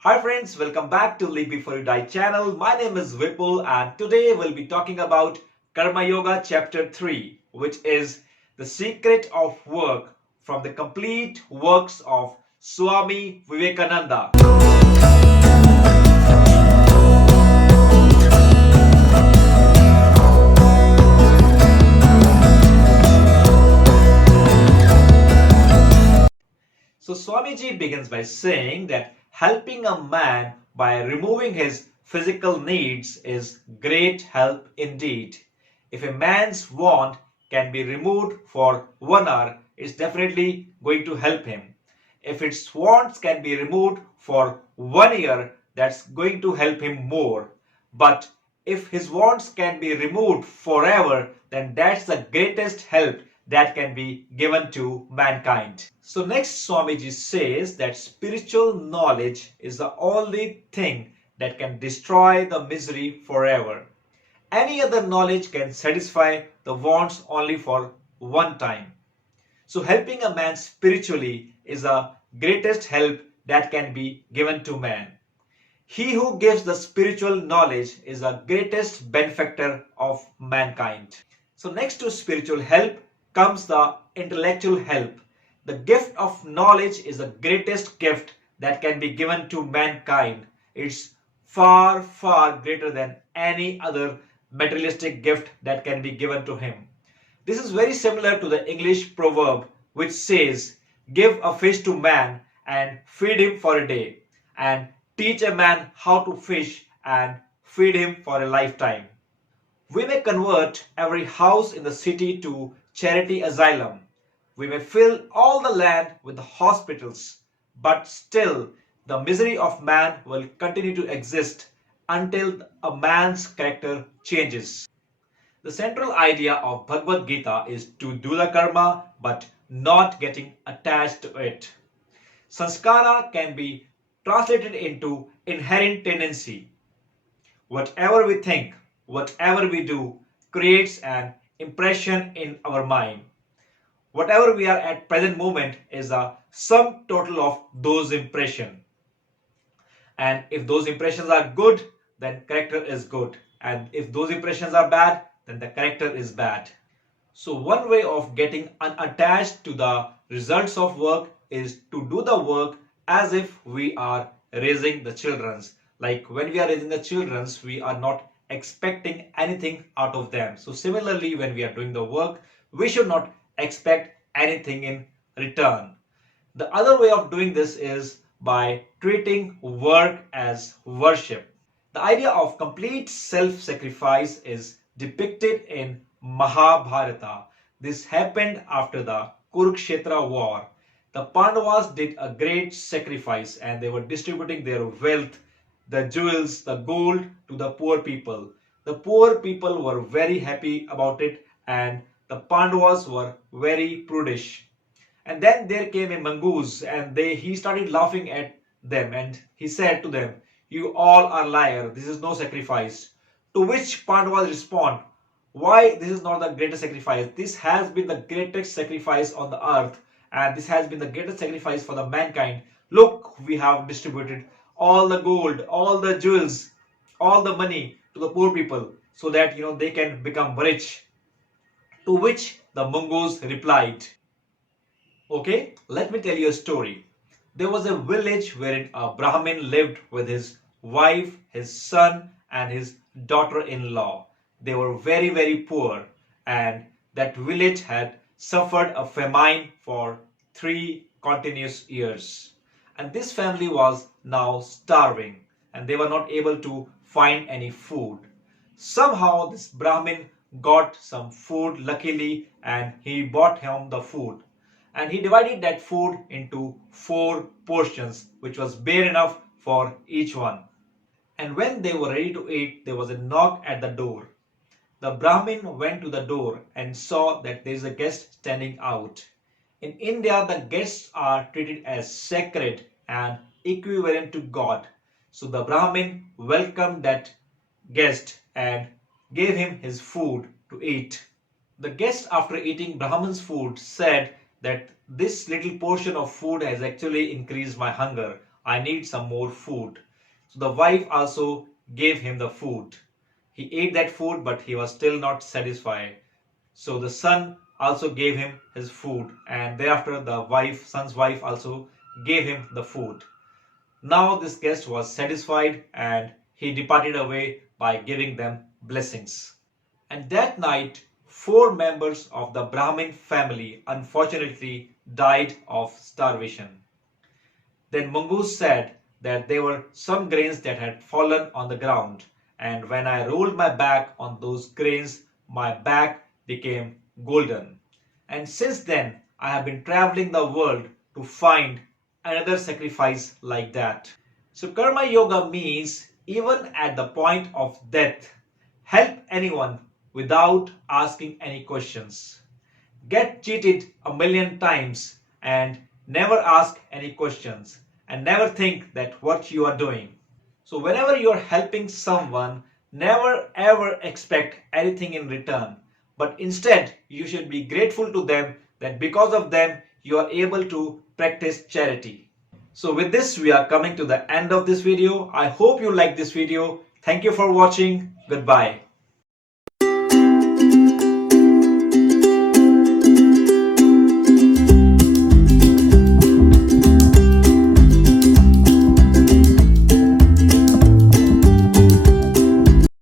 Hi friends, welcome back to Live Before You Die channel. My name is Vipul and today we'll be talking about Karma Yoga chapter 3, which is the secret of work from the complete works of Swami Vivekananda. So Swamiji begins by saying that helping a man by removing his physical needs is great help indeed. If a man's want can be removed for 1 hour, it's definitely going to help him. If its wants can be removed for 1 year, that's going to help him more. But if his wants can be removed forever, then that's the greatest help that can be given to mankind. So next Swamiji says that spiritual knowledge is the only thing that can destroy the misery forever. Any other knowledge can satisfy the wants only for one time. So helping a man spiritually is the greatest help that can be given to man. He who gives the spiritual knowledge is the greatest benefactor of mankind. So next to spiritual help comes the intellectual help. The gift of knowledge is the greatest gift that can be given to mankind. It's far, far greater than any other materialistic gift that can be given to him. This is very similar to the English proverb which says, "Give a fish to man and feed him for a day, and teach a man how to fish and feed him for a lifetime." We may convert every house in the city to charity asylum. We may fill all the land with hospitals, but still the misery of man will continue to exist until a man's character changes. The central idea of Bhagavad Gita is to do the karma but not getting attached to it. Sanskara can be translated into inherent tendency. Whatever we think, whatever we do, creates an impression in our mind. Whatever we are at present moment is a sum total of those impressions. And if those impressions are good, then character is good. And if those impressions are bad, then the character is bad. So one way of getting unattached to the results of work is to do the work as if we are raising the children. Like when we are raising the children, we are not expecting anything out of them. So similarly, when we are doing the work, we should not expect anything in return. The other way of doing this is by treating work as worship. The idea of complete self-sacrifice is depicted in Mahabharata. This happened after the Kurukshetra war. The Pandavas did a great sacrifice and they were distributing their wealth, the jewels, the gold to the poor people. The poor people were very happy about it and the Pandavas were very prudish. And then there came a mongoose and he started laughing at them and he said to them, "You all are liars. This is no sacrifice." To which Pandavas respond, "Why this is not the greatest sacrifice? This has been the greatest sacrifice on the earth and this has been the greatest sacrifice for the mankind. Look, we have distributed all the gold, all the jewels, all the money to the poor people so that they can become rich." To which the mongoose replied, "Okay, let me tell you a story. There was a village wherein a Brahmin lived with his wife, his son, and his daughter-in-law. They were very, very poor, and that village had suffered a famine for 3 continuous years. And this family was now starving, and they were not able to find any food. Somehow, this Brahmin got some food luckily, and he brought home the food and he divided that food into 4 portions, which was bare enough for each one. And when they were ready to eat, there was a knock at the door. The Brahmin went to the door and saw that there is a guest standing out. In India, the guests are treated as sacred and equivalent to God. So the Brahmin welcomed that guest and gave him his food to eat. The guest, after eating Brahman's food, said that this little portion of food has actually increased my hunger. I need some more food. So the wife also gave him the food. He ate that food, but he was still not satisfied. So the son also gave him his food, and thereafter the son's wife also gave him the food. Now this guest was satisfied and he departed away by giving them blessings. And that night, 4 members of the Brahmin family unfortunately died of starvation. Then Mongoose said that there were some grains that had fallen on the ground, and when I rolled my back on those grains, my back became golden. And since then, I have been traveling the world to find another sacrifice like that. So Karma Yoga means even at the point of death, help anyone without asking any questions. Get cheated a million times and never ask any questions and never think that what you are doing. So whenever you are helping someone, never ever expect anything in return, but instead you should be grateful to them that because of them you are able to practice charity. So with this we are coming to the end of this video. I hope you like this video. Thank you for watching. Goodbye.